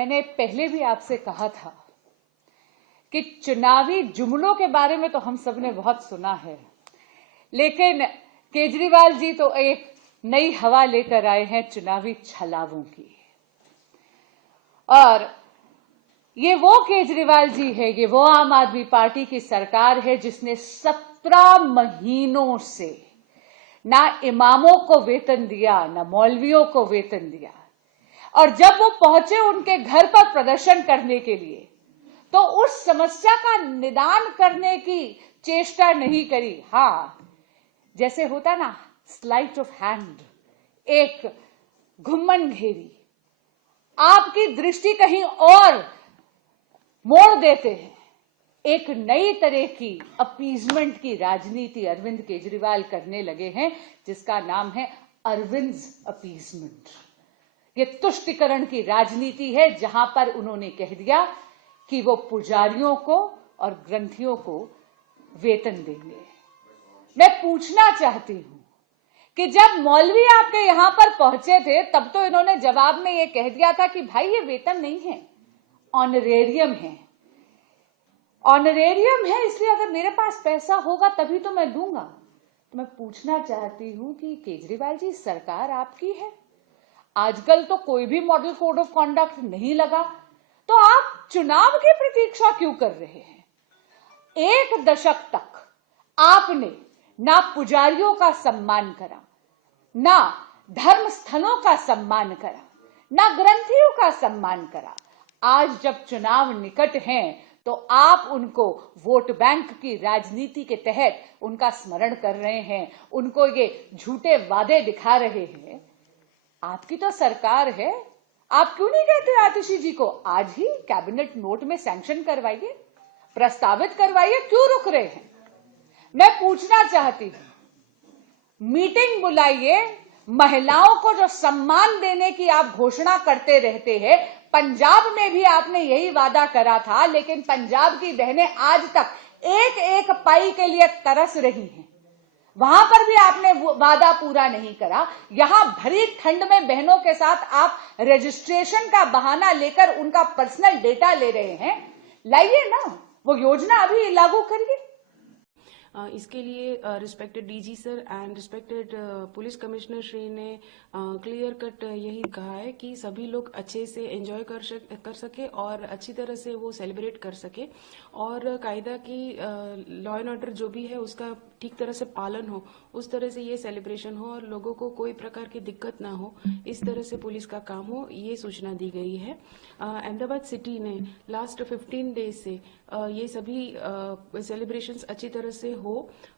मैंने पहले भी आपसे कहा था कि चुनावी जुमलों के बारे में तो हम सब ने बहुत सुना है, लेकिन केजरीवाल जी तो एक नई हवा लेकर आए हैं चुनावी छलावों की। और ये वो केजरीवाल जी है, ये वो आम आदमी पार्टी की सरकार है जिसने 17 महीनों से ना इमामों को वेतन दिया, ना मौलवियों को वेतन दिया। और जब वो पहुंचे उनके घर पर प्रदर्शन करने के लिए, तो उस समस्या का निदान करने की चेष्टा नहीं करी। हाँ, जैसे होता ना स्लाइट ऑफ हैंड, एक घुम्मन घेरी, आपकी दृष्टि कहीं और मोड़ देते हैं। एक नई तरह की अपीजमेंट की राजनीति अरविंद केजरीवाल करने लगे हैं, जिसका नाम है अरविंद अपीजमेंट। ये तुष्टिकरण की राजनीति है, जहां पर उन्होंने कह दिया कि वो पुजारियों को और ग्रंथियों को वेतन देंगे। मैं पूछना चाहती हूं कि जब मौलवी आपके यहां पर पहुंचे थे, तब तो इन्होंने जवाब में ये कह दिया था कि भाई ये वेतन नहीं है, ऑनरेरियम है। ऑनरेरियम है, इसलिए अगर मेरे पास पैसा होगा तभी तो मैं दूंगा। तो मैं पूछना चाहती हूं कि केजरीवाल जी, सरकार आपकी है, आजकल तो कोई भी मॉडल कोड ऑफ कॉन्डक्ट नहीं लगा, तो आप चुनाव की प्रतीक्षा क्यों कर रहे हैं? 1 दशक तक आपने ना पुजारियों का सम्मान करा, ना धर्म स्थलों का सम्मान करा, ना ग्रंथियों का सम्मान करा। आज जब चुनाव निकट हैं, तो आप उनको वोट बैंक की राजनीति के तहत उनका स्मरण कर रहे हैं, उनको ये झूठे वादे दिखा रहे हैं। आपकी तो सरकार है, आप क्यों नहीं कहते आतिशी जी को आज ही कैबिनेट नोट में सैंक्शन करवाइए, प्रस्तावित करवाइए, क्यों रुक रहे हैं? मैं पूछना चाहती हूं, मीटिंग बुलाइए, महिलाओं को जो सम्मान देने की आप घोषणा करते रहते हैं, पंजाब में भी आपने यही वादा करा था, लेकिन पंजाब की बहनें आज तक एक एक पाई के लिए तरस रही हैं। वहां पर भी आपने वादा पूरा नहीं करा। यहां भरी ठंड में बहनों के साथ आप रजिस्ट्रेशन का बहाना लेकर उनका पर्सनल डेटा ले रहे हैं। लाइए ना, वो योजना अभी लागू करिए। इसके लिए respected DG sir and respected police commissioner Shri ने क्लियर कट यही कहा है कि सभी लोग अच्छे से एंजॉय कर सके और अच्छी तरह से वो सेलिब्रेट कर सके, और कायदा की लॉ एंड ऑर्डर जो भी है उसका ठीक तरह से पालन हो, उस तरह से ये सेलिब्रेशन हो और लोगों को कोई प्रकार की दिक्कत ना हो, इस तरह से पुलिस का काम हो, ये सूचना दी गई है। अहमदाबाद सिटी ने लास्ट 15 डेज से ये सभी सेलिब्रेशंस अच्छी तरह से हो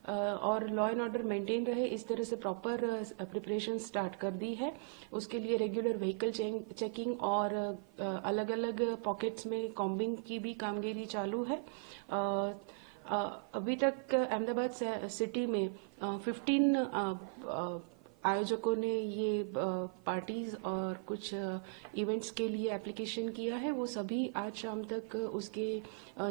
और लॉ एंड ऑर्डर मेंटेन रहे, इस तरह से प्रॉपर प्रिपरेशन स्टार्ट कर दी है। उसके लिए रेगुलर व्हीकल चेकिंग और अलग अलग पॉकेट्स में कॉम्बिंग की भी कामगिरी चालू है। अभी तक अहमदाबाद सिटी में 15 आयोजकों ने ये पार्टीज और कुछ इवेंट्स के लिए एप्लीकेशन किया है। वो सभी आज शाम तक उसके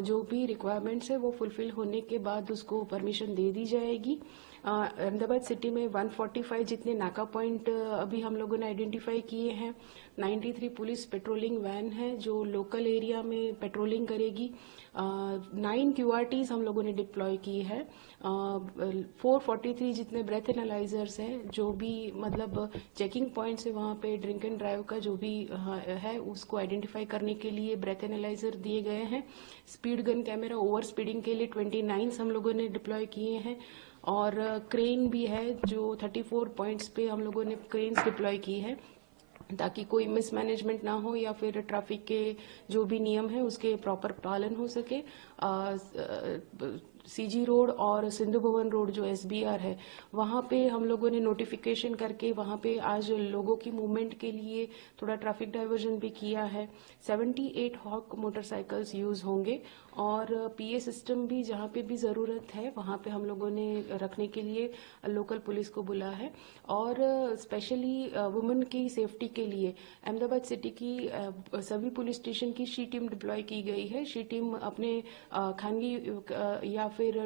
जो भी रिक्वायरमेंट्स है वो फुलफिल होने के बाद उसको परमिशन दे दी जाएगी। अहमदाबाद सिटी में 145 जितने नाका पॉइंट अभी हम लोगों ने आइडेंटिफाई किए हैं। 93 पुलिस पेट्रोलिंग वैन है जो लोकल एरिया में पेट्रोलिंग करेगी। 9 QRTs हम लोगों ने डिप्लॉय की है। 443 जितने ब्रेथ एनालाइजर्स हैं, जो भी मतलब चेकिंग पॉइंट्स है वहाँ पे ड्रिंक एंड ड्राइव का जो भी है उसको आइडेंटिफाई करने के लिए ब्रेथ एनालाइजर दिए गए हैं। Speed gun camera over speeding के लिए 29 हम लोगों ने डिप्लॉय किए हैं, और क्रेन भी है जो 34 पॉइंट्स पे हम लोगों ने क्रेन्स डिप्लॉय की है, ताकि कोई मिसमैनेजमेंट ना हो या फिर ट्रैफिक के जो भी नियम है उसके प्रॉपर पालन हो सके। सीजी रोड और सिंधु भवन रोड जो SBR है, वहाँ पे हम लोगों ने नोटिफिकेशन करके वहाँ पे आज लोगों की मूवमेंट के लिए थोड़ा ट्रैफिक डाइवर्जन भी किया है। 78 हॉक मोटरसाइकिल्स यूज होंगे, और PA सिस्टम भी जहाँ पे भी ज़रूरत है वहाँ पे हम लोगों ने रखने के लिए लोकल पुलिस को बुला है। और स्पेशली वुमेन की सेफ्टी के लिए अहमदाबाद सिटी की सभी पुलिस स्टेशन की शी टीम डिप्लॉय की गई है। शी टीम अपने खानगी या फिर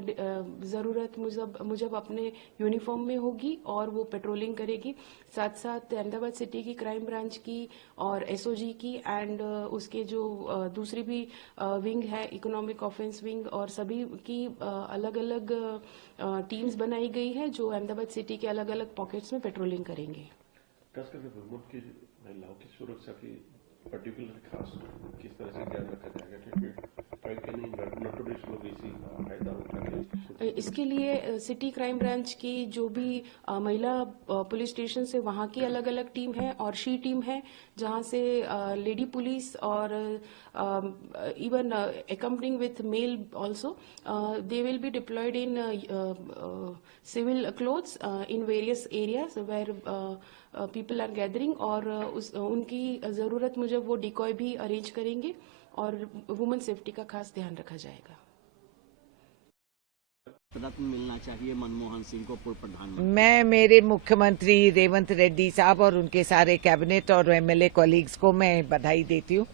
ज़रूरत मुजब अपने यूनिफॉर्म में होगी और वो पेट्रोलिंग करेगी। साथ साथ अहमदाबाद सिटी की क्राइम ब्रांच की और एसओजी की एंड उसके जो दूसरी भी विंग है, इकोनॉमिक ऑफेंस विंग, और सभी की अलग अलग टीम्स बनाई गई है जो अहमदाबाद सिटी के अलग अलग पॉकेट्स में पेट्रोलिंग करेंगे। खास करके प्रमुख की महिलाओं की सुरक्षा की पर्टिकुलर खास किस तरह से ध्यान रखा जाएगा, क्योंकि कहीं नोटोरियस लोग इसी फायदा उठाते। इसके लिए सिटी क्राइम ब्रांच की जो भी महिला पुलिस स्टेशन है वहाँ की अलग अलग टीम है और शी टीम है, जहाँ से लेडी पुलिस और even accompanying with male also, they will be deployed in civil clothes in various areas where people are gathering, और उनकी ज़रूरत मुजब वो डिकॉय भी अरेंज करेंगे और वुमेन सेफ्टी का खास ध्यान रखा जाएगा। रत्न मिलना चाहिए मनमोहन सिंह को पूर्व प्रधानमंत्री। मैं मेरे मुख्यमंत्री रेवंत रेड्डी साहब और उनके सारे कैबिनेट और एमएलए कॉलीग्स को मैं बधाई देती हूँ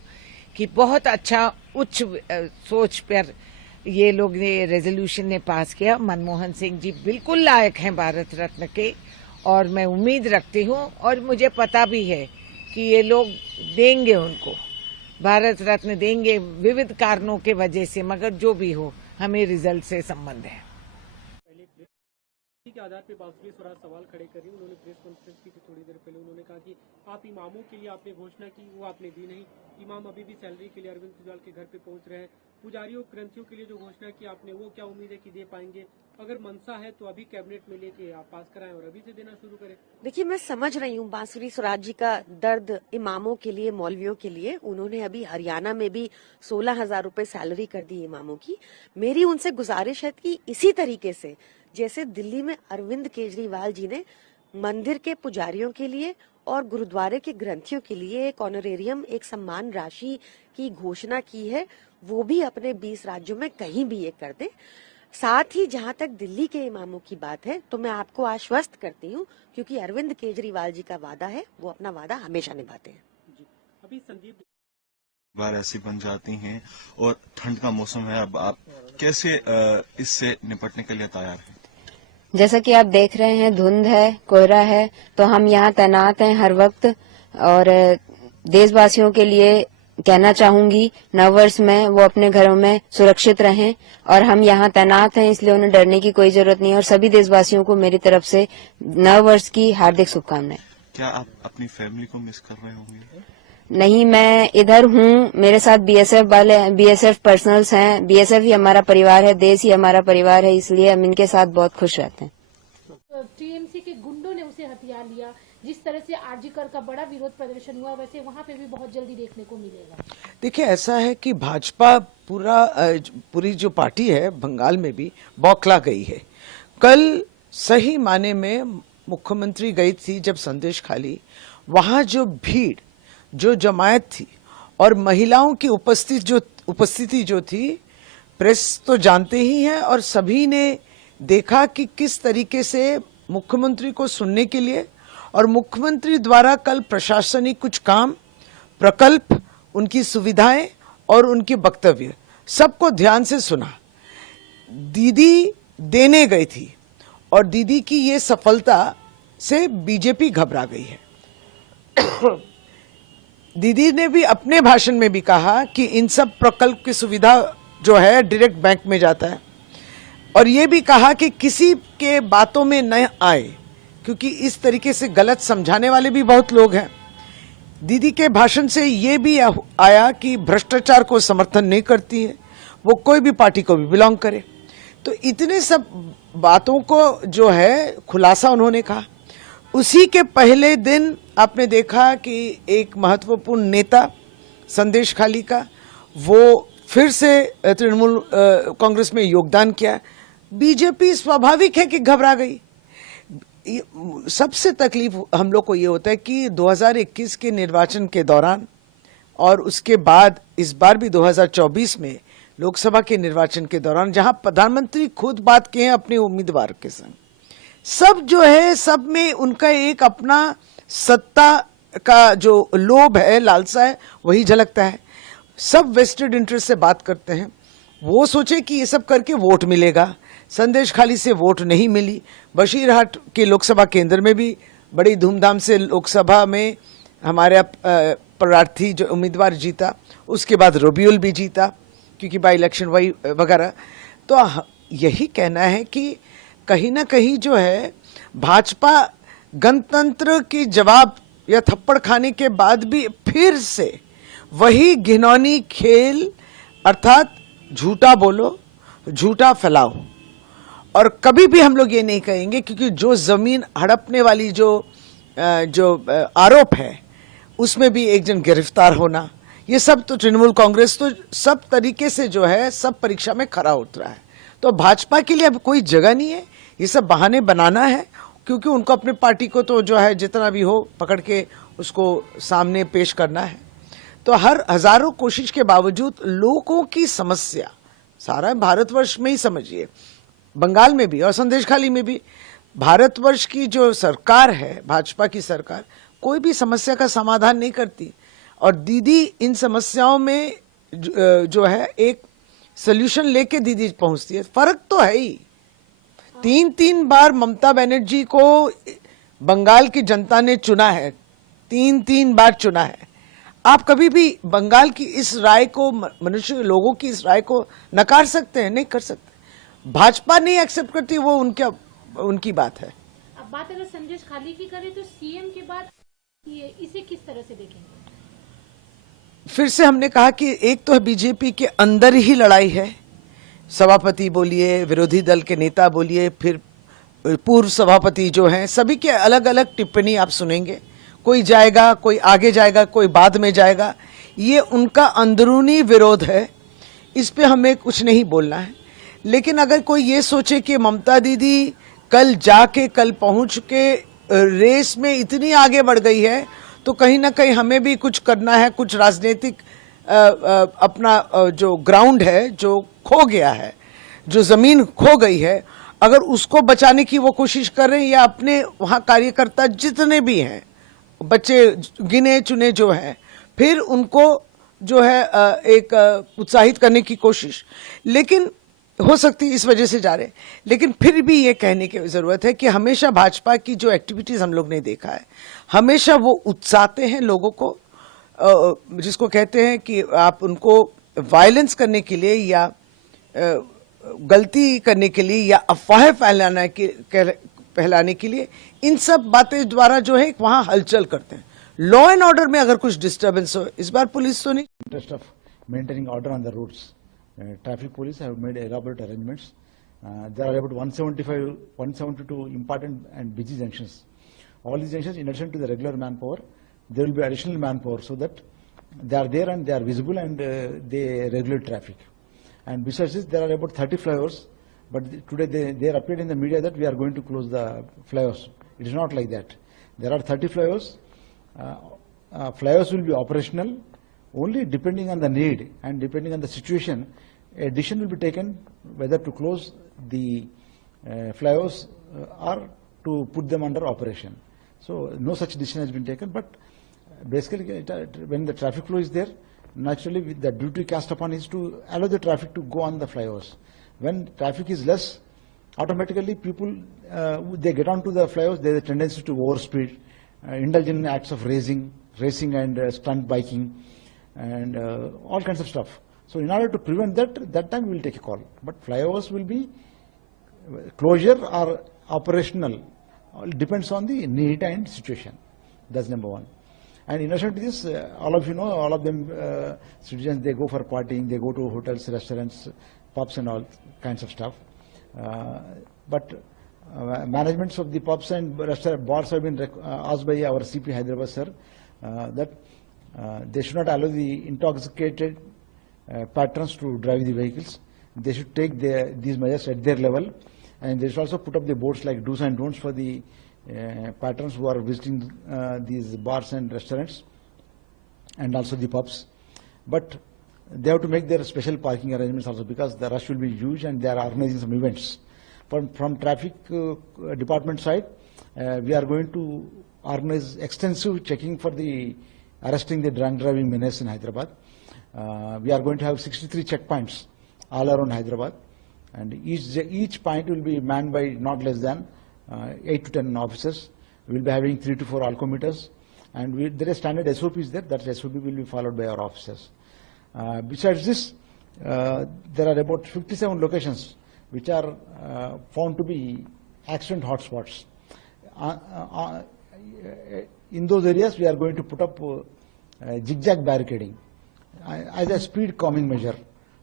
कि बहुत अच्छा उच्च सोच पर ये लोग ने रेजोल्यूशन ने पास किया। मनमोहन सिंह जी बिल्कुल लायक हैं भारत रत्न के, और मैं उम्मीद रखती हूँ और मुझे पता भी है कि ये लोग देंगे, उनको भारत रत्न देंगे विविध कारणों के वजह से, मगर जो भी हो हमें रिजल्ट से संबंध है। के आधार पे बांसुरी स्वराज सवाल खड़े कर रही, उन्होंने प्रेस कॉन्फ्रेंस की थी थोड़ी देर पहले। उन्होंने कहा कि आप इमामों के लिए आपने घोषणा की, वो आपने दी नहीं। इमाम अभी भी सैलरी के लिए अरविंद केजरीवाल के घर पे पहुंच रहे हैं। पुजारियों ग्रंथियों के लिए जो घोषणा की आपने, वो क्या उम्मीद है कि दे पाएंगे? अगर मनसा है तो अभी कैबिनेट में लेके आप पास कराएं और अभी से देना शुरू करें। देखिए, मैं समझ रही हूँ बांसुरी स्वराज जी का दर्द इमामों के लिए, मौलवियों के लिए। उन्होंने अभी हरियाणा में भी 16,000 रुपए सैलरी कर दी इमामों की। मेरी उनसे गुजारिश है कि इसी तरीके से जैसे दिल्ली में अरविंद केजरीवाल जी ने मंदिर के पुजारियों के लिए और गुरुद्वारे के ग्रंथियों के लिए एक ऑनरेरियम, एक सम्मान राशि की घोषणा की है, वो भी अपने 20 राज्यों में कहीं भी ये कर दे। साथ ही जहां तक दिल्ली के इमामों की बात है तो मैं आपको आश्वस्त करती हूँ, क्योंकि अरविंद केजरीवाल जी का वादा है, वो अपना वादा हमेशा निभाते हैं। अभी संदीप बार ऐसी बन जाती हैं और ठंड का मौसम है, अब आप कैसे इससे निपटने के लिए तैयार हैं? जैसा कि आप देख रहे हैं, धुंध है, कोहरा है, तो हम यहाँ तैनात हैं हर वक्त। और देशवासियों के लिए कहना चाहूंगी, नववर्ष में वो अपने घरों में सुरक्षित रहें और हम यहाँ तैनात हैं, इसलिए उन्हें डरने की कोई जरूरत नहीं है। और सभी देशवासियों को मेरी तरफ से नववर्ष की हार्दिक शुभकामनाएं। क्या आप अपनी फैमिली को मिस कर रहे होंगे? नहीं, मैं इधर हूँ, मेरे साथ बीएसएफ पर्सनल्स हैं। बीएसएफ ही हमारा परिवार है, देश ही हमारा परिवार है, इसलिए हम इनके साथ बहुत खुश रहते हैं। टीएमसी के गुंडों ने उसे हथियार लिया, जिस तरह से आरजीकर का बड़ा विरोध प्रदर्शन हुआ, वैसे वहाँ पे भी बहुत जल्दी देखने को मिलेगा। देखिए, ऐसा है कि भाजपा पूरी जो पार्टी है बंगाल में भी बौखला गई है। कल सही माने में मुख्यमंत्री गई थी जब संदेश खाली, वहां जो भीड़, जो जमायत थी और महिलाओं की उपस्थिति जो थी, प्रेस तो जानते ही है और सभी ने देखा कि किस तरीके से मुख्यमंत्री को सुनने के लिए और मुख्यमंत्री द्वारा कल प्रशासनिक कुछ काम, प्रकल्प, उनकी सुविधाएं और उनके वक्तव्य सबको ध्यान से सुना। दीदी देने गई थी और दीदी की ये सफलता से बीजेपी घबरा गई है। दीदी ने भी अपने भाषण में भी कहा कि इन सब प्रकल्प की सुविधा जो है डायरेक्ट बैंक में जाता है, और ये भी कहा कि किसी के बातों में न आए, क्योंकि इस तरीके से गलत समझाने वाले भी बहुत लोग हैं। दीदी के भाषण से ये भी आया कि भ्रष्टाचार को समर्थन नहीं करती है, वो कोई भी पार्टी को भी बिलोंग करे। तो इतने सब बातों को जो है खुलासा उन्होंने कहा। उसी के पहले दिन आपने देखा कि एक महत्वपूर्ण नेता संदेश खाली का, वो फिर से तृणमूल कांग्रेस में योगदान किया। बीजेपी स्वाभाविक है कि घबरा गई। सबसे तकलीफ हम लोग को ये होता है कि 2021 के निर्वाचन के दौरान और उसके बाद इस बार भी 2024 में लोकसभा के निर्वाचन के दौरान, जहां प्रधानमंत्री खुद बात किए हैं अपने उम्मीदवार के संग, सब जो है, सब में उनका एक अपना सत्ता का जो लोभ है, लालसा है, वही झलकता है। सब वेस्टेड इंटरेस्ट से बात करते हैं वो सोचे कि ये सब करके वोट मिलेगा। संदेश खाली से वोट नहीं मिली। बशीरहाट के लोकसभा केंद्र में भी बड़ी धूमधाम से लोकसभा में हमारे प्रार्थी जो उम्मीदवार जीता, उसके बाद रबीउल भी जीता क्योंकि बाई इलेक्शन वही वगैरह। तो यही कहना है कि कहीं ना कहीं जो है भाजपा गणतंत्र की जवाब या थप्पड़ खाने के बाद भी फिर से वही घिनौनी खेल, अर्थात झूठा बोलो झूठा फैलाओ। और कभी भी हम लोग ये नहीं कहेंगे क्योंकि जो जमीन हड़पने वाली जो आरोप है उसमें भी एक जन गिरफ्तार होना, ये सब तो तृणमूल कांग्रेस तो सब तरीके से जो है सब परीक्षा में खरा उतरा है। तो भाजपा के लिए अब कोई जगह नहीं है, ये सब बहाने बनाना है क्योंकि उनको अपने पार्टी को तो जो है जितना भी हो पकड़ के उसको सामने पेश करना है। तो हर हजारों कोशिश के बावजूद लोगों की समस्या सारा भारतवर्ष में ही समझिए, बंगाल में भी और संदेशखाली में भी, भारतवर्ष की जो सरकार है भाजपा की सरकार कोई भी समस्या का समाधान नहीं करती। और दीदी इन समस्याओं में जो है एक सोल्यूशन लेके दीदी पहुंचती है। फर्क तो है ही, 3 बार ममता बनर्जी को बंगाल की जनता ने चुना है, 3 बार चुना है। आप कभी भी बंगाल की इस राय को, मनुष्य लोगों की इस राय को नकार सकते हैं? नहीं कर सकते। भाजपा नहीं एक्सेप्ट करती, वो उनकी बात है। अब बात अगर संदेश खाली की करें तो सीएम के बाद इसे किस तरह से देखेंगे? फिर से हमने कहा कि एक तो बीजेपी के अंदर ही लड़ाई है, सभापति बोलिए, विरोधी दल के नेता बोलिए, फिर पूर्व सभापति जो हैं, सभी के अलग अलग टिप्पणी आप सुनेंगे। कोई जाएगा, कोई आगे जाएगा, कोई बाद में जाएगा। ये उनका अंदरूनी विरोध है, इस पे हमें कुछ नहीं बोलना है। लेकिन अगर कोई ये सोचे कि ममता दीदी कल जाके कल पहुंच के रेस में इतनी आगे बढ़ गई है तो कहीं ना कहीं हमें भी कुछ करना है, कुछ राजनीतिक अपना जो ग्राउंड है जो खो गया है, जो जमीन खो गई है, अगर उसको बचाने की वो कोशिश कर रहे हैं या अपने वहाँ कार्यकर्ता जितने भी हैं, बच्चे गिने चुने जो हैं, फिर उनको जो है एक उत्साहित करने की कोशिश, लेकिन हो सकती है इस वजह से जा रहे। लेकिन फिर भी ये कहने की जरूरत है कि हमेशा भाजपा की जो एक्टिविटीज हम लोग ने देखा है, हमेशा वो उत्साहते हैं लोगों को, जिसको कहते हैं कि आप उनको वायलेंस करने के लिए या गलती करने के लिए या अफवाहें फैलाने के लिए, इन सब बातें द्वारा जो है वहां हलचल करते हैं। लॉ एंड ऑर्डर में अगर कुछ डिस्टर्बेंस हो, इस बार पुलिस तो नहीं। Interest of maintaining order on the roads, traffic police have made elaborate arrangements. There are about 172 important and busy junctions. All these junctions, in addition to the regular manpower, there will be additional manpower so that they are there and they are visible and they regulate traffic. And besides this, there are about 30 flyovers, but today they appeared in the media that we are going to close the flyovers. It is not like that. There are 30 flyovers. Flyovers will be operational only depending on the need and depending on the situation. A decision will be taken whether to close the flyovers or to put them under operation. So no such decision has been taken, but basically when the traffic flow is there, naturally the duty cast upon is to allow the traffic to go on the flyovers. When traffic is less, automatically people they get onto the flyovers. There is a tendency to overspeed, indulge in acts of racing and stunt biking and all kinds of stuff. So in order to prevent that time we will take a call. But flyovers will be closure or operational. It depends on the need and situation. That's number one. And in addition to this, all of you know, all of them citizens, they go for partying, they go to hotels, restaurants, pubs and all kinds of stuff. But managements of the pubs and restaurant bars have been asked by our CP Hyderabad sir that they should not allow the intoxicated patrons to drive the vehicles. They should take these measures at their level, and they should also put up the boards like do's and don'ts for the patrons who are visiting these bars and restaurants and also the pubs. But they have to make their special parking arrangements also, because the rush will be huge and they are organizing some events. From traffic department side, we are going to organize extensive checking for the arresting the drunk driving menace in Hyderabad. We are going to have 63 checkpoints all around Hyderabad, and each point will be manned by not less than 8 to 10 officers. We will be having 3 to 4 alcometers, and there is standard SOPs there. That SOP will be followed by our officers. Besides this, there are about 57 locations which are found to be accident hotspots. In those areas, we are going to put up zigzag barricading as a speed calming measure,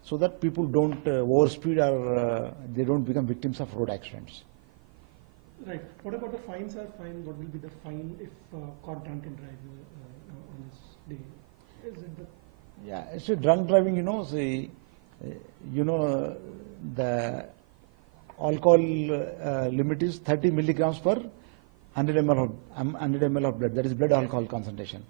so that people don't overspeed or they don't become victims of road accidents. Right. What about the fines? What will be the fine if caught drunk and drive on this day? Is it the Yeah, so drunk driving, the alcohol limit is 30 milligrams per 100 ml of blood. That is blood alcohol concentration.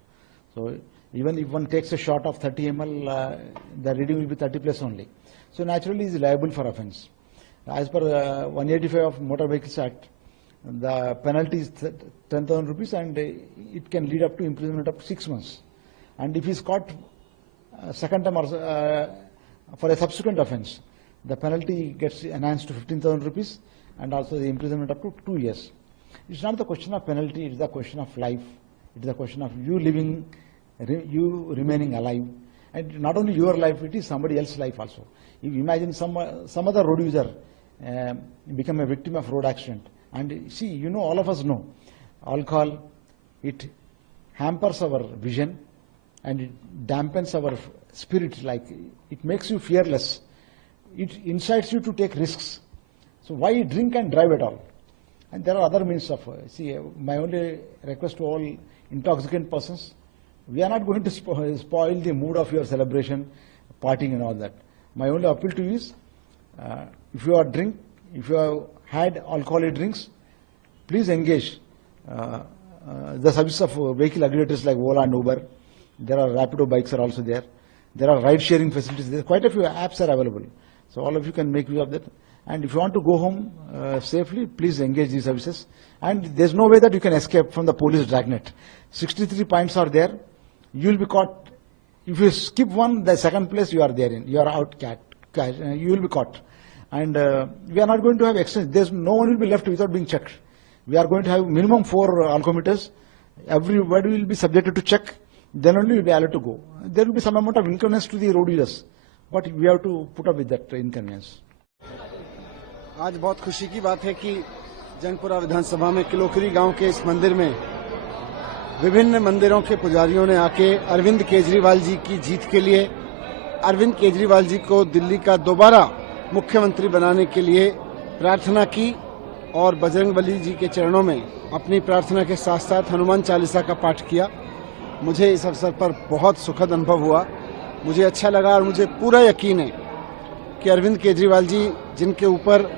So even if one takes a shot of 30 ml, the reading will be 30 plus only. So naturally, he is liable for offence. As per 185 of Motor Vehicles Act, the penalty is 10,000 rupees, and it can lead up to imprisonment of 6 months. And if he is caught second time or for a subsequent offence, the penalty gets enhanced to 15,000 rupees, and also the imprisonment up to 2 years. It's not the question of penalty; it's the question of life. It is the question of you living, you remaining alive, and not only your life; it is somebody else's life also. If you imagine some other road user become a victim of road accident, and see, all of us know, alcohol, it hampers our vision, and it dampens our spirit, like it makes you fearless. It incites you to take risks. So why drink and drive at all? And there are other means of, my only request to all intoxicant persons, we are not going to spoil the mood of your celebration, partying and all that. My only appeal to you is, if you have had alcoholic drinks, please engage the service of vehicle aggregators like Ola and Uber. There are Rapido bikes are also there. There are ride-sharing facilities. There quite a few apps are available. So all of you can make use of that. And if you want to go home safely, please engage these services. And there's no way that you can escape from the police dragnet. 63 points are there. You will be caught. If you skip one, the second place you are there in. You are out. You will be caught. And we are not going to have exchange. There's no one will be left without being checked. We are going to have minimum 4 alcometers. Everybody will be subjected to check. Then only will be allowed to go. There will be some amount of inconvenience to the road users, but we have to put up with that inconvenience. आज बहुत खुशी की बात है कि जंगपुरा विधानसभा में किलोकरी गांव के इस मंदिर में विभिन्न मंदिरों के पुजारियों ने आके अरविंद केजरीवाल जी की जीत के लिए, अरविंद केजरीवाल जी को दिल्ली का दोबारा मुख्यमंत्री बनाने के लिए प्रार्थना की और बजरंगबली जी के चरणों में अपनी प्रार्थना के साथ साथ हनुमान चालीसा का पाठ किया। मुझे इस अवसर पर बहुत सुखद अनुभव हुआ, मुझे अच्छा लगा और मुझे पूरा यकीन है कि अरविंद केजरीवाल जी, जिनके ऊपर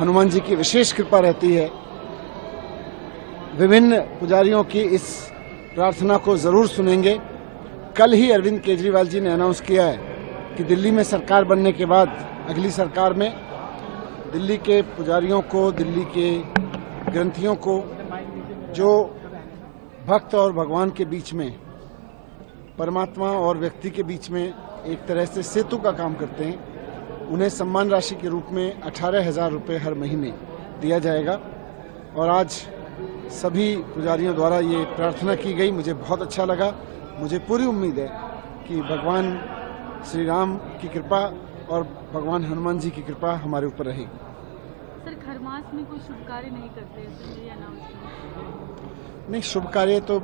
हनुमान जी की विशेष कृपा रहती है, विभिन्न पुजारियों की इस प्रार्थना को जरूर सुनेंगे। कल ही अरविंद केजरीवाल जी ने अनाउंस किया है कि दिल्ली में सरकार बनने के बाद अगली सरकार में दिल्ली के पुजारियों को, दिल्ली के ग्रंथियों को, जो भक्त और भगवान के बीच में, परमात्मा और व्यक्ति के बीच में एक तरह से सेतु का काम करते हैं, उन्हें सम्मान राशि के रूप में 18,000 रुपये हर महीने दिया जाएगा। और आज सभी पुजारियों द्वारा ये प्रार्थना की गई, मुझे बहुत अच्छा लगा। मुझे पूरी उम्मीद है कि भगवान श्री राम की कृपा और भगवान हनुमान जी की कृपा हमारे ऊपर रहेगी। सर, खरमास में कोई शुभ कार्य नहीं करते हैं, ये अनाउंसमेंट? नहीं, शुभ कार्य तो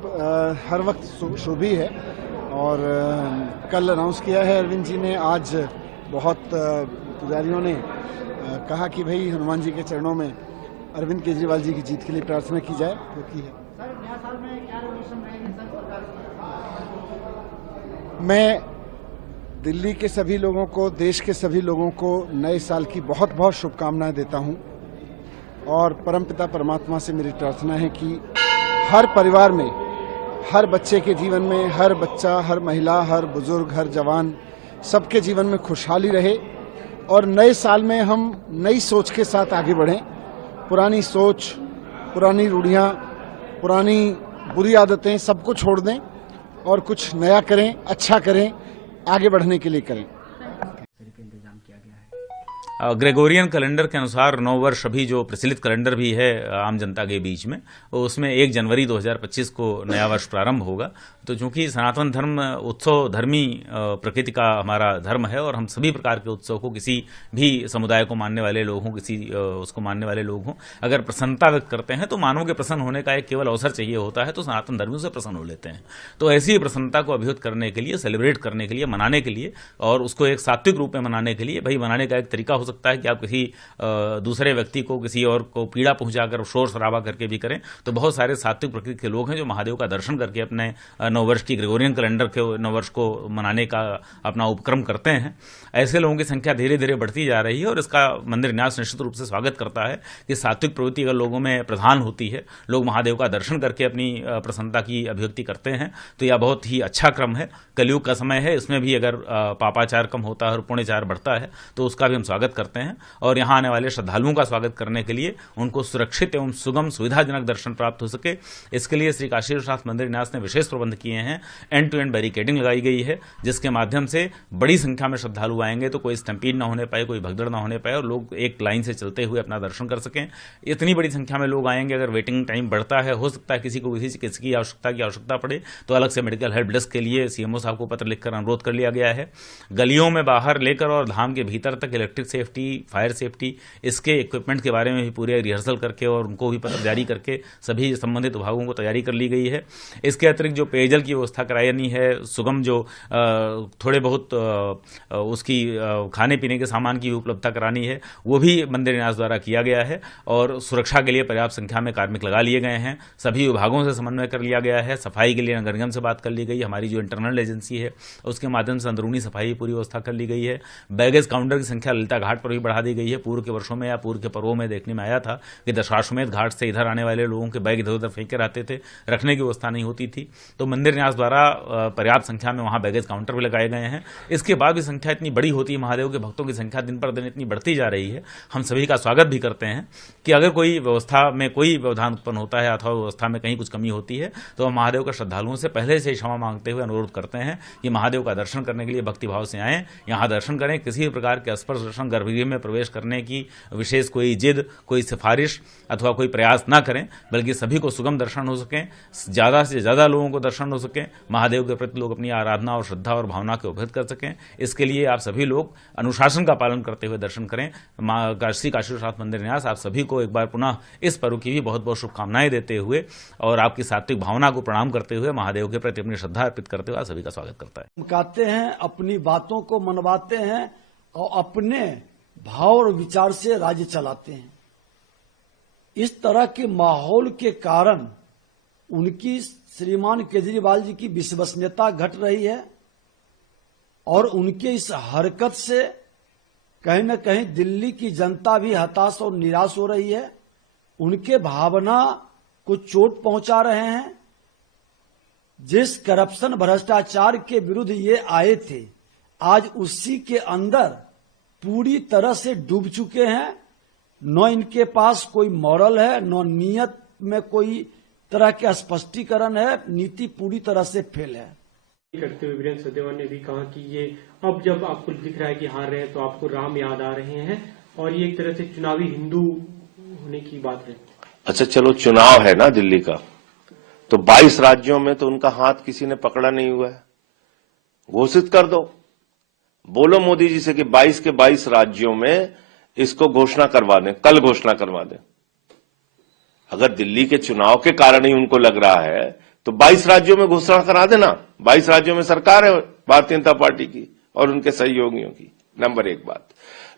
हर वक्त शुभ ही है, और कल अनाउंस किया है अरविंद जी ने। आज बहुत पुजारियों ने कहा कि भाई हनुमान जी के चरणों में अरविंद केजरीवाल जी की जीत के लिए प्रार्थना की जाए, जो की है। मैं दिल्ली के सभी लोगों को, देश के सभी लोगों को नए साल की बहुत बहुत शुभकामनाएं देता हूं, और परमपिता परमात्मा से मेरी प्रार्थना है कि हर परिवार में, हर बच्चे के जीवन में, हर बच्चा, हर महिला, हर बुजुर्ग, हर जवान, सबके जीवन में खुशहाली रहे, और नए साल में हम नई सोच के साथ आगे बढ़ें। पुरानी सोच, पुरानी रूढ़ियाँ, पुरानी बुरी आदतें सबको छोड़ दें और कुछ नया करें, अच्छा करें, आगे बढ़ने के लिए करें। इंतजाम किया गया है। ग्रेगोरियन कैलेंडर के अनुसार नव वर्ष अभी जो प्रचलित कैलेंडर भी है आम जनता के बीच में, उसमें 1 जनवरी 2025 को नया वर्ष प्रारंभ होगा। तो चूंकि सनातन धर्म उत्सव धर्मी प्रकृति का हमारा धर्म है और हम सभी प्रकार के उत्सव को किसी भी समुदाय को मानने वाले लोग हों, किसी उसको मानने वाले लोग हों, अगर प्रसन्नता व्यक्त करते हैं तो मानव के प्रसन्न होने का एक केवल अवसर चाहिए होता है, तो सनातन धर्मियों से प्रसन्न हो लेते हैं। तो ऐसी प्रसन्नता को अभिव्यक्त करने के लिए, सेलिब्रेट करने के लिए, मनाने के लिए और उसको एक सात्विक रूप में मनाने के लिए, भाई मनाने का एक तरीका हो सकता है कि आप किसी दूसरे व्यक्ति को, किसी और को पीड़ा पहुंचाकर शोर शराबा करके भी करें। तो बहुत सारे सात्विक प्रकृति के लोग हैं जो महादेव का दर्शन करके अपने नववर्ष की ग्रेगोरियन कैलेंडर के नववर्ष को मनाने का अपना उपक्रम करते हैं। ऐसे लोगों की संख्या धीरे धीरे बढ़ती जा रही है और इसका मंदिर न्यास निश्चित रूप से स्वागत करता है कि सात्विक प्रवृत्ति अगर लोगों में प्रधान होती है, लोग महादेव का दर्शन करके अपनी प्रसन्नता की अभिव्यक्ति करते हैं, तो यह बहुत ही अच्छा क्रम है। कलयुग का समय है, इसमें भी अगर पापाचार कम होता है और पुण्यचार बढ़ता है तो उसका भी हम स्वागत करते हैं। और यहाँ आने वाले श्रद्धालुओं का स्वागत करने के लिए उनको सुरक्षित एवं सुगम सुविधाजनक दर्शन प्राप्त हो सके, इसके लिए श्री काशी विश्वनाथ मंदिर न्यास ने विशेष प्रबंध किए हैं। एंड टू एंड बैरिकेडिंग लगाई गई है, जिसके माध्यम से बड़ी संख्या में श्रद्धालु आएंगे तो कोई स्टम्पीड न होने पाए, कोई भगदड़ न होने पाए और लोग एक लाइन से चलते हुए अपना दर्शन कर सकें। इतनी बड़ी संख्या में लोग आएंगे, अगर वेटिंग टाइम बढ़ता है, हो सकता है किसी को किसी चिकित्सक की आवश्यकता पड़े, तो अलग से मेडिकल हेल्प डेस्क के लिए सीएमओ साहब को पत्र लिखकर अनुरोध कर लिया गया है। गलियों में बाहर लेकर और धाम के भीतर तक इलेक्ट्रिक सेफ्टी, फायर सेफ्टी, इसके इक्विपमेंट के बारे में भी पूरे रिहर्सल करके और उनको भी पत्र जारी करके सभी संबंधित विभागों को तैयारी कर ली गई है। इसके अतिरिक्त जो पेयजल की व्यवस्था करानी है, सुगम जो थोड़े बहुत उसकी खाने पीने के सामान की उपलब्धता करानी है, वो भी मंदिर न्यास द्वारा किया गया है और सुरक्षा के लिए पर्याप्त संख्या में कार्मिक लगा लिए गए हैं। सभी विभागों से समन्वय कर लिया गया है। सफाई के लिए नगर निगम से बात कर ली गई, हमारी जो इंटरनल एजेंसी है उसके माध्यम से अंदरूनी सफाई पूरी व्यवस्था कर ली गई है। बैगेज काउंटर की संख्या ललिता घाट पर भी बढ़ा दी गई है। पूर्व के वर्षों में या पूर्व के पर्वों में देखने में आया था कि दशाश्वमेध घाट से इधर आने वाले लोगों के बैग इधर उधर फेंके रहते थे, रखने की व्यवस्था नहीं होती थी। तो मंदिर न्यास द्वारा पर्याप्त संख्या में वहां बैगेज काउंटर भी लगाए गए हैं। इसके बाद भी संख्या इतनी बड़ी होती है, महादेव के भक्तों की संख्या दिन पर दिन इतनी बढ़ती जा रही है, हम सभी का स्वागत भी करते हैं कि अगर कोई व्यवस्था में कोई व्यवधान उत्पन्न होता है अथवा व्यवस्था में कहीं कुछ कमी होती है तो हम महादेव के श्रद्धालुओं से पहले से क्षमा मांगते हुए अनुरोध करते हैं कि महादेव का दर्शन करने के लिए भक्तिभाव से आएं, यहाँ दर्शन करें। किसी भी प्रकार के स्पर्श दर्शन गर्भगृह में प्रवेश करने की विशेष कोई जिद, कोई सिफारिश अथवा कोई प्रयास न करें, बल्कि सभी को सुगम दर्शन हो सकें, ज्यादा से ज्यादा लोगों को दर्शन हो सके, महादेव के प्रति लोग अपनी आराधना और श्रद्धा और भावना को अभिव्यक्त कर सकें। इसके लिए आप सभी लोग अनुशासन का पालन करते हुए दर्शन करें। श्री काशी विश्वनाथ मंदिर न्यास आप सभी को एक बार पुनः इस पर्व की भी बहुत बहुत शुभकामनाएं देते हुए और आपकी सात्विक भावना को प्रणाम करते हुए महादेव के प्रति अपनी श्रद्धा अर्पित करते हुए आप सभी का स्वागत करता है। कहते हैं, अपनी बातों को मनवाते हैं और अपने भाव और विचार से राज्य चलाते हैं। इस तरह के माहौल के कारण उनकी श्रीमान केजरीवाल जी की विश्वसनीयता घट रही है और उनके इस हरकत से कहीं न कहीं दिल्ली की जनता भी हताश और निराश हो रही है। उनके भावना को चोट पहुंचा रहे हैं। जिस करप्शन भ्रष्टाचार के विरुद्ध ये आए थे, आज उसी के अंदर पूरी तरह से डूब चुके हैं। न इनके पास कोई मॉरल है, न नियत में कोई तरह के स्पष्टीकरण है, नीति पूरी तरह से फेल है। करते हुए वीरेंद्र सचदेवा ने भी कहा कि ये अब जब आपको दिख रहा है कि हार रहे हैं तो आपको राम याद आ रहे हैं और ये एक तरह से चुनावी हिंदू होने की बात है। अच्छा चलो, चुनाव है ना दिल्ली का, तो 22 राज्यों में तो उनका हाथ किसी ने पकड़ा नहीं हुआ है। घोषित कर दो, बोलो मोदी जी से कि 22 के 22 राज्यों में इसको घोषणा करवा दें, कल घोषणा करवा दें। अगर दिल्ली के चुनाव के कारण ही उनको लग रहा है तो 22 राज्यों में घोषणा करा देना। 22 राज्यों में सरकार है भारतीय जनता पार्टी की और उनके सहयोगियों की। नंबर एक बात।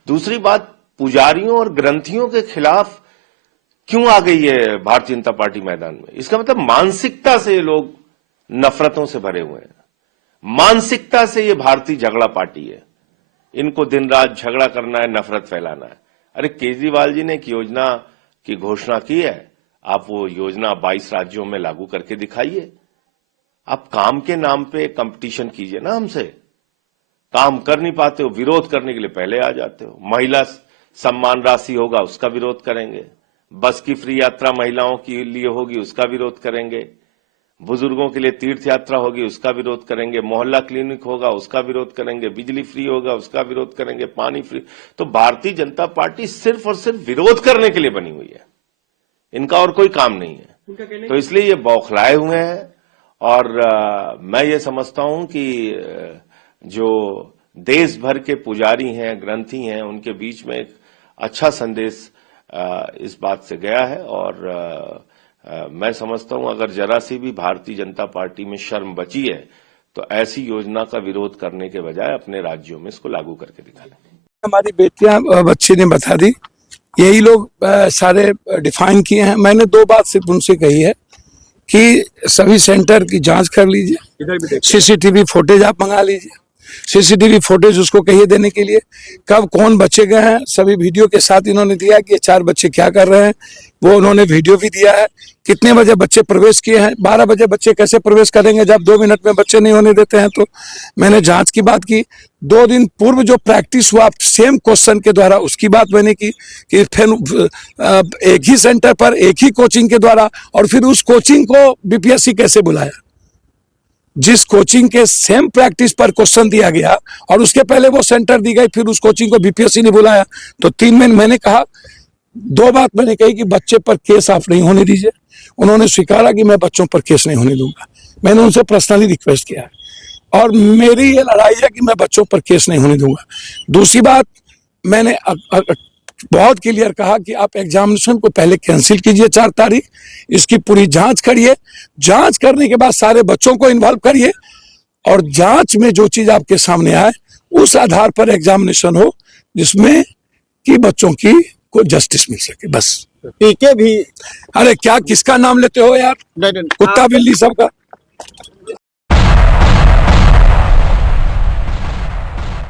दूसरी बात, पुजारियों और ग्रंथियों के खिलाफ क्यों आ गई है भारतीय जनता पार्टी मैदान में? इसका मतलब मानसिकता से ये लोग नफरतों से भरे हुए हैं। मानसिकता से ये भारतीय झगड़ा पार्टी है। इनको दिन रात झगड़ा करना है, नफरत फैलाना है। अरे केजरीवाल जी ने एक योजना की घोषणा की है, आप वो योजना 22 राज्यों में लागू करके दिखाइए। आप काम के नाम पे कंपटीशन कीजिए ना हमसे। काम कर नहीं पाते हो, विरोध करने के लिए पहले आ जाते हो। महिला सम्मान राशि होगा, उसका विरोध करेंगे। बस की फ्री यात्रा महिलाओं के लिए होगी, उसका विरोध करेंगे। बुजुर्गों के लिए तीर्थ यात्रा होगी, उसका विरोध करेंगे, मोहल्ला क्लिनिक होगा, उसका विरोध करेंगे, बिजली फ्री होगा, उसका विरोध करेंगे, पानी फ्री। तो भारतीय जनता पार्टी सिर्फ और सिर्फ विरोध करने के लिए बनी हुई है, इनका और कोई काम नहीं है। तो इसलिए ये बौखलाए हुए हैं और मैं ये समझता हूं कि जो देश भर के पुजारी हैं, ग्रंथी हैं, उनके बीच में एक अच्छा संदेश इस बात से गया है और मैं समझता हूं अगर जरा सी भी भारतीय जनता पार्टी में शर्म बची है तो ऐसी योजना का विरोध करने के बजाय अपने राज्यों में इसको लागू करके दिखा लें। हमारी बेटियां बच्ची ने बता दी, यही लोग सारे डिफाइन किए हैं। मैंने दो बात सिर्फ उनसे कही है कि सभी सेंटर की जांच कर लीजिए, सीसीटीवी फुटेज आप मंगा लीजिए, सीसीटीवी फुटेज उसको कहिए देने के लिए, कब कौन बच्चे गए हैं सभी वीडियो के साथ इन्होंने दिया कि ये 4 बच्चे क्या कर रहे हैं, वो उन्होंने वीडियो भी दिया है। कितने बजे बच्चे प्रवेश किए हैं, 12 बजे बच्चे कैसे प्रवेश करेंगे जब 2 मिनट में बच्चे नहीं होने देते हैं। तो मैंने जांच की बात की। 2 दिन पूर्व जो प्रैक्टिस हुआ सेम क्वेश्चन के द्वारा, उसकी बात मैंने की कि फिर एक ही सेंटर पर एक ही कोचिंग के द्वारा, और फिर उस कोचिंग को बीपीएससी कैसे बुलाया, जिस कोचिंग के सेम प्रैक्टिस पर क्वेश्चन दिया गया और उसके पहले वो सेंटर दी गई, फिर उस कोचिंग को बीपीएससी ने बुलाया। तो 3 में मैंने कहा, 2 बात मैंने कही कि बच्चे पर केस आप नहीं होने दीजिए। उन्होंने स्वीकारा कि मैं बच्चों पर केस नहीं होने दूंगा। मैंने उनसे पर्सनली रिक्वेस्ट किया और मेरी ये लड़ाई है कि मैं बच्चों पर केस नहीं होने दूंगा। दूसरी बात, मैंने बहुत क्लियर कहा कि आप एग्जामिनेशन को पहले कैंसिल कीजिए 4 तारीख, इसकी पूरी जांच करिए, जांच करने के बाद सारे बच्चों को इन्वॉल्व करिए और जांच में जो चीज आपके सामने आए उस आधार पर एग्जामिनेशन हो जिसमें कि बच्चों की को जस्टिस मिल सके। बस पीके भी, अरे क्या किसका नाम लेते हो यार, कुत्ता बिल्ली सबका।